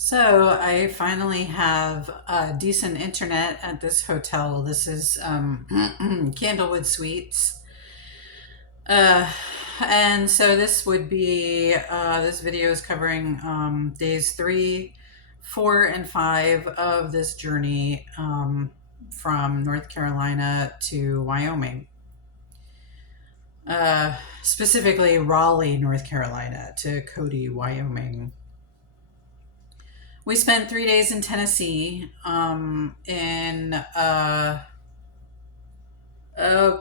So I finally have decent internet at this hotel. This is Candlewood Suites. Uh, and so this would be, this video is covering days 3, 4, and 5 of this journey from North Carolina to Wyoming. Specifically Raleigh, North Carolina to Cody, Wyoming. We spent 3 days in Tennessee, in oh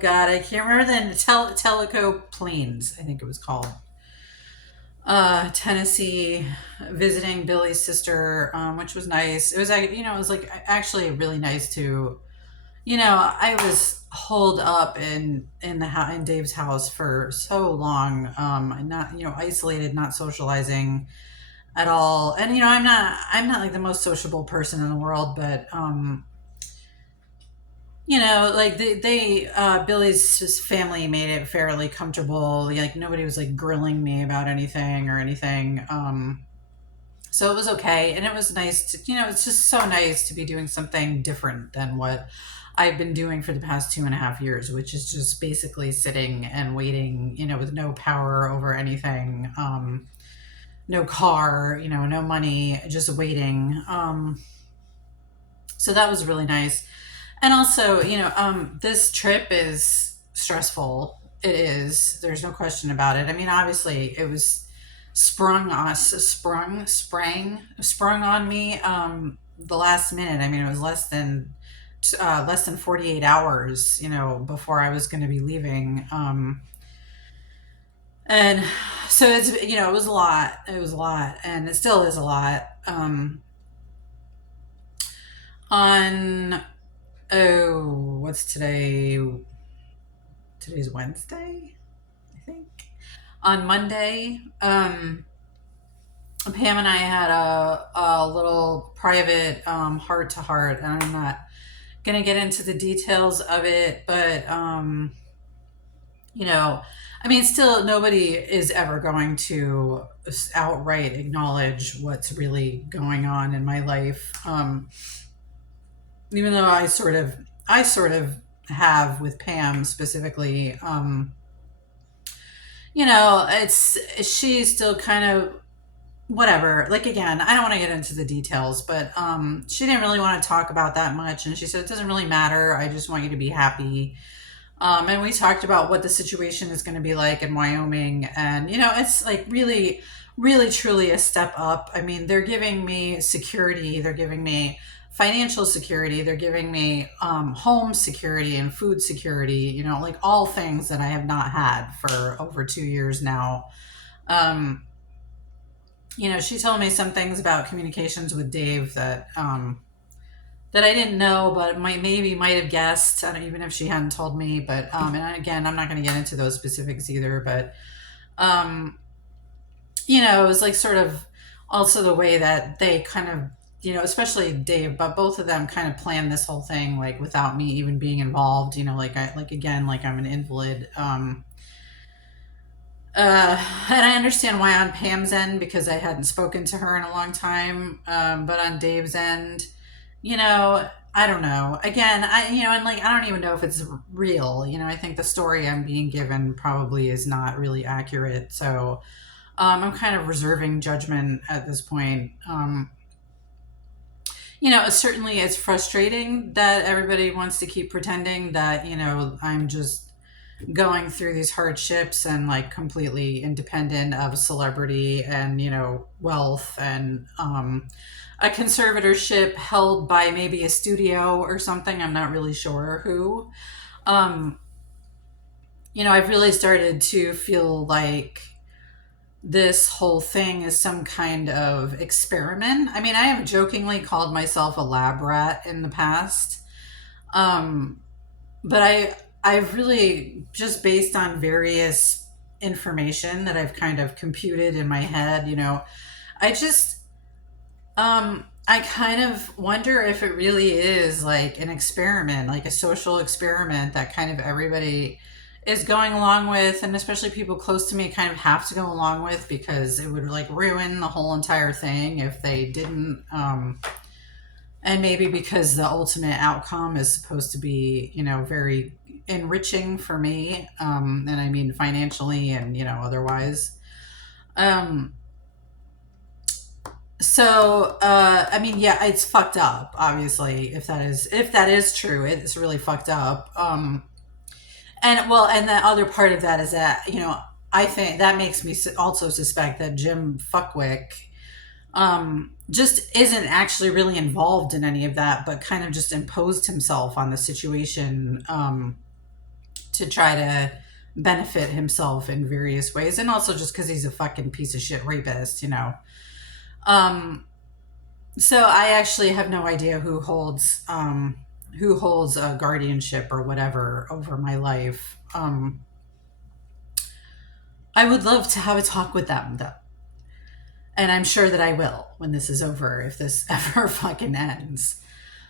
god, I can't remember the Tellico Plains, I think it was called. Tennessee, visiting Billy's sister, which was nice. It was, it was like actually really nice to, I was holed up in Dave's house for so long, and not, isolated, not socializing at all. And I'm not like the most sociable person in the world, but like Billy's family made it fairly comfortable. Like nobody was like grilling me about anything or anything. So it was okay, and it was nice to, it's just so nice to be doing something different than what I've been doing for the past 2.5 years, which is just basically sitting and waiting, with no power over anything, no car, no money, just waiting. So that was really nice. And also, this trip is stressful. It is. There's no question about it. I mean, obviously, it was sprung on me the last minute. I mean, it was less than 48 hours, before I was going to be leaving. And so it was a lot. It was a lot, and it still is a lot. On what's today? Today's Wednesday, I think. On Monday, Pam and I had a little private heart to heart, and I'm not gonna get into the details of it, but you know, I mean, still, nobody is ever going to outright acknowledge what's really going on in my life. Even though I sort of have with Pam specifically. It's she's still kind of whatever. Like again, I don't want to get into the details, but she didn't really want to talk about that much, and she said it doesn't really matter. I just want you to be happy. And we talked about what the situation is going to be like in Wyoming. And, it's like really, really, truly a step up. I mean, they're giving me security, they're giving me financial security, they're giving me home security and food security, like all things that I have not had for over 2 years now. Um, she told me some things about communications with Dave that I didn't know, but might have guessed. I don't, even if she hadn't told me. But and again, I'm not going to get into those specifics either. But um, it was like sort of also the way that they kind of, especially Dave, but both of them kind of planned this whole thing like without me even being involved. Like I'm an invalid. And I understand why on Pam's end because I hadn't spoken to her in a long time. But on Dave's end, I don't know. Again, and like I don't even know if it's real. I think the story I'm being given probably is not really accurate. So I'm kind of reserving judgment at this point. Certainly it's frustrating that everybody wants to keep pretending that I'm just going through these hardships and like completely independent of celebrity and wealth and a conservatorship held by maybe a studio or something. I'm not really sure who. um I've really started to feel like this whole thing is some kind of experiment. I mean, I have jokingly called myself a lab rat in the past. um but I've really just based on various information that I've kind of computed in my head, I just I kind of wonder if it really is like an experiment, like a social experiment that kind of everybody is going along with, and especially people close to me kind of have to go along with, because it would like ruin the whole entire thing if they didn't. And maybe because the ultimate outcome is supposed to be, very enriching for me, and I mean financially and otherwise. Um, I mean, yeah, it's fucked up. Obviously, if that is true, it's really fucked up. And well, and the other part of that is that I think that makes me also suspect that Jim Fuckwick just isn't actually really involved in any of that, but kind of just imposed himself on the situation, to try to benefit himself in various ways, and also just because he's a fucking piece of shit rapist. Um, so I actually have no idea who holds a guardianship or whatever over my life. I would love to have a talk with them though. And I'm sure that I will when this is over, if this ever fucking ends.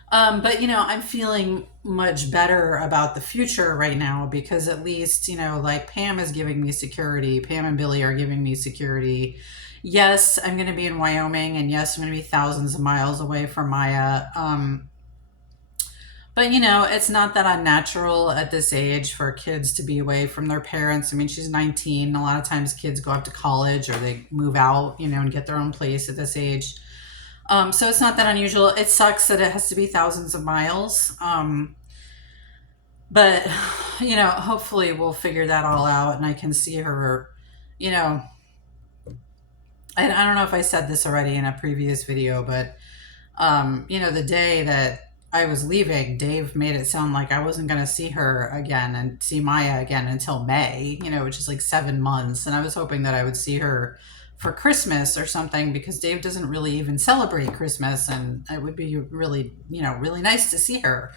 But I'm feeling much better about the future right now, because at least, like Pam is giving me security. Pam and Billy are giving me security. Yes, I'm going to be in Wyoming, and yes, I'm going to be thousands of miles away from Maya. But it's not that unnatural at this age for kids to be away from their parents. I mean, she's 19. A lot of times kids go off to college, or they move out, and get their own place at this age. So it's not that unusual. It sucks that it has to be thousands of miles. But hopefully we'll figure that all out, and I can see her, you know, I don't know if I said this already in a previous video, but the day that I was leaving, Dave made it sound like I wasn't going to see her again and see Maya again until May, which is like 7 months. And I was hoping that I would see her for Christmas or something, because Dave doesn't really even celebrate Christmas. And it would be really, really nice to see her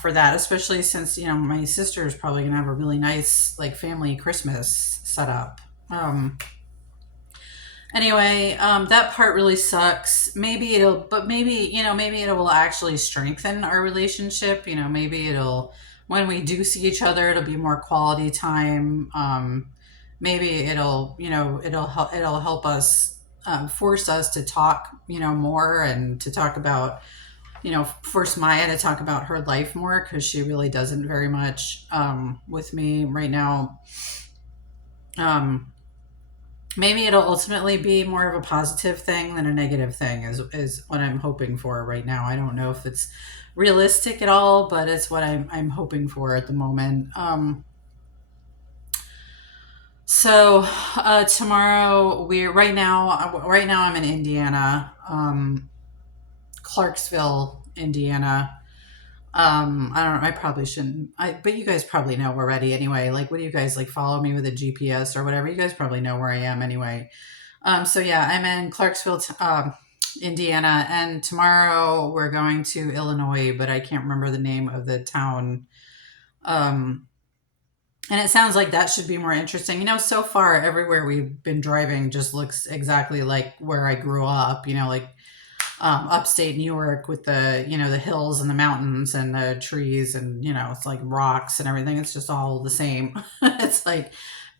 for that, especially since, my sister is probably going to have a really nice, like, family Christmas set up. Anyway, that part really sucks. Maybe maybe it will actually strengthen our relationship. Maybe when we do see each other, it'll be more quality time. Maybe it'll help us, force us to talk, more, and to talk about, force Maya to talk about her life more, because she really doesn't very much, with me right now. Maybe it'll ultimately be more of a positive thing than a negative thing, is what I'm hoping for right now. I don't know if it's realistic at all, but it's what I'm hoping for at the moment. So tomorrow right now I'm in Indiana, Clarksville, Indiana. I don't know. I probably shouldn't. But you guys probably know already anyway. Like, what do you guys like? Follow me with a GPS or whatever. You guys probably know where I am anyway. So yeah, I'm in Clarksville, Indiana, and tomorrow we're going to Illinois, but I can't remember the name of the town. And it sounds like that should be more interesting. So far everywhere we've been driving just looks exactly like where I grew up. Like, upstate New York, with the hills and the mountains and the trees, and it's like rocks and everything. It's just all the same. It's like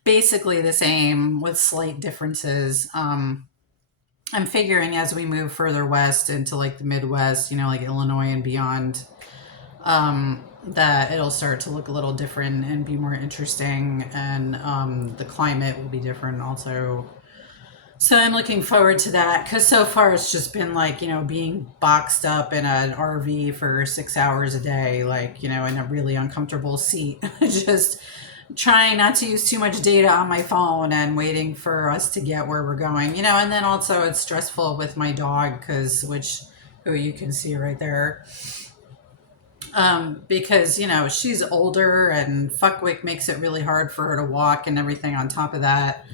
basically the same with slight differences. I'm figuring as we move further west into like the Midwest, like Illinois and beyond, that it'll start to look a little different and be more interesting, and the climate will be different also. So I'm looking forward to that, because so far it's just been like, being boxed up in an RV for 6 hours a day, like, in a really uncomfortable seat, just trying not to use too much data on my phone and waiting for us to get where we're going, and then also it's stressful with my dog, who you can see right there. Because, she's older, and Fuckwick makes it really hard for her to walk and everything on top of that.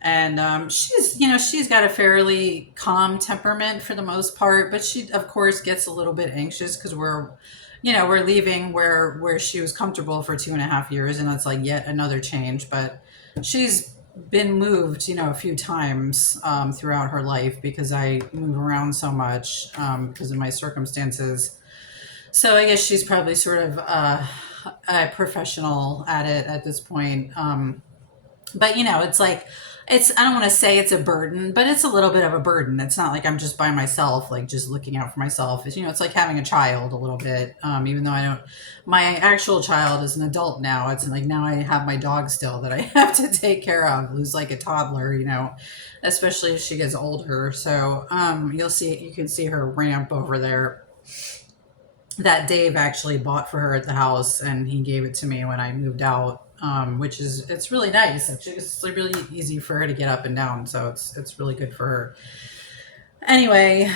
And she's got a fairly calm temperament for the most part, but she of course gets a little bit anxious, because we're leaving where she was comfortable for 2.5 years, and that's like yet another change. But she's been moved, a few times throughout her life, because I move around so much, because of my circumstances. So I guess she's probably sort of a professional at it at this point. But it's like I don't want to say it's a burden, but it's a little bit of a burden. It's not like I'm just by myself, like just looking out for myself. It's like having a child a little bit. Even though I don't, my actual child is an adult now. It's like now I have my dog still that I have to take care of, who's like a toddler. Especially as she gets older. So you can see her ramp over there that Dave actually bought for her at the house, and he gave it to me when I moved out. Which is it's really nice. It's like really easy for her to get up and down, so it's really good for her. Anyway,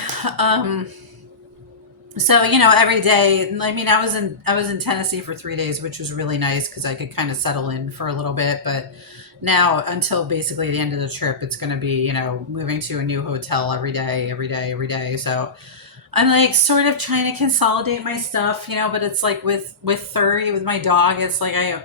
so every day. I mean, I was in Tennessee for 3 days, which was really nice because I could kind of settle in for a little bit. But now, until basically the end of the trip, it's going to be moving to a new hotel every day, every day, every day. So I'm like sort of trying to consolidate my stuff, but it's like with 30 with my dog, it's like I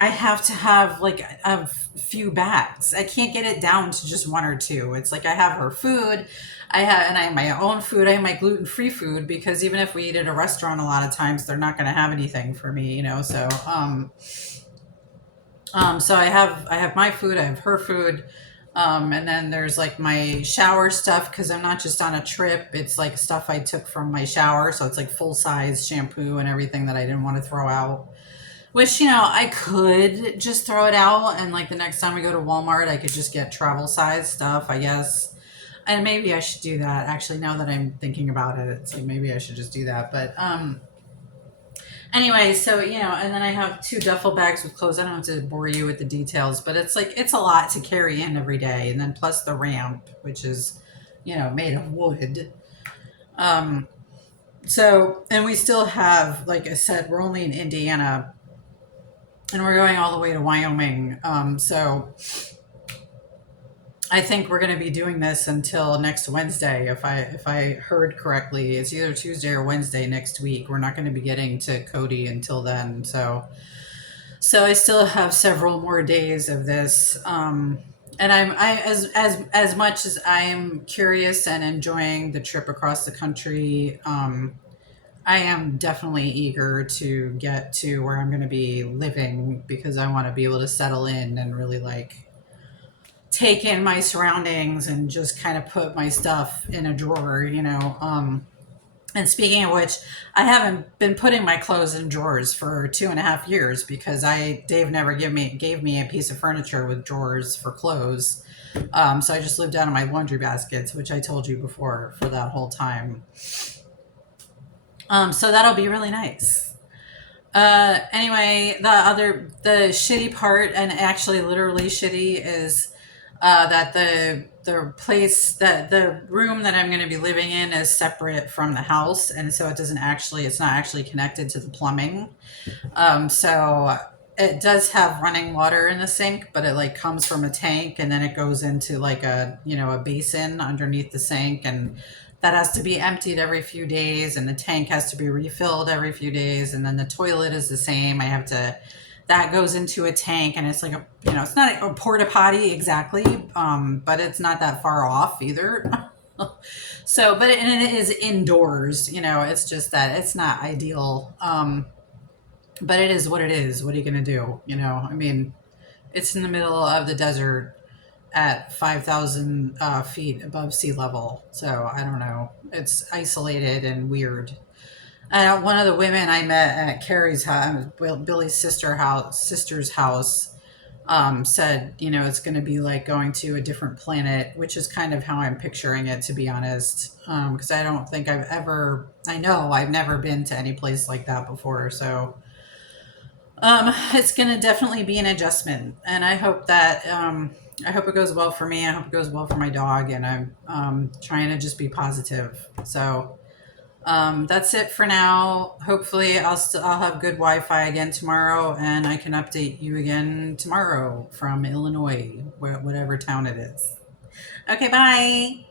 have to have like a few bags. I can't get it down to just one or two. It's like I have her food, I have my own food, I have my gluten-free food because even if we eat at a restaurant a lot of times they're not going to have anything for me. So I have my food, I have her food. And then there's like my shower stuff because I'm not just on a trip. It's like stuff I took from my shower. So it's like full size shampoo and everything that I didn't want to throw out. Which, I could just throw it out and like the next time we go to Walmart, I could just get travel size stuff, I guess. And maybe I should do that. Actually, now that I'm thinking about it, it's like maybe I should just do that. But anyway, so and then I have two duffel bags with clothes. I don't have to bore you with the details, but it's like it's a lot to carry in every day. And then plus the ramp, which is, made of wood. Um so and we still have, like I said, we're only in Indiana and we're going all the way to Wyoming. So I think we're going to be doing this until next Wednesday. If I heard correctly, it's either Tuesday or Wednesday next week. We're not going to be getting to Cody until then. So I still have several more days of this. And as much as I am curious and enjoying the trip across the country. I am definitely eager to get to where I'm going to be living because I want to be able to settle in and really like take in my surroundings and just kind of put my stuff in a drawer. And speaking of which, I haven't been putting my clothes in drawers for 2.5 years because Dave never gave me a piece of furniture with drawers for clothes. So I just lived out of my laundry baskets, which I told you before for that whole time. So that'll be really nice. Anyway, the shitty part, and actually literally shitty, is that the place that the room that I'm going to be living in is separate from the house, and so it's not actually connected to the plumbing. So it does have running water in the sink, but it like comes from a tank and then it goes into like a basin underneath the sink, and that has to be emptied every few days, and the tank has to be refilled every few days, and then the toilet is the same. That goes into a tank, and it's like it's not a porta potty exactly, but it's not that far off either. So, and it is indoors, it's just that it's not ideal. But it is what it is. What are you going to do? I mean, it's in the middle of the desert at 5,000 feet above sea level. So I don't know. It's isolated and weird. One of the women I met at Carrie's house, Billy's sister's house, said, it's going to be like going to a different planet, which is kind of how I'm picturing it, to be honest. Because I don't think I've never been to any place like that before. So it's going to definitely be an adjustment. And I hope it goes well for me. I hope it goes well for my dog. And I'm trying to just be positive. So that's it for now. Hopefully I'll have good Wi-Fi again tomorrow, and I can update you again tomorrow from Illinois, whatever town it is. Okay, bye.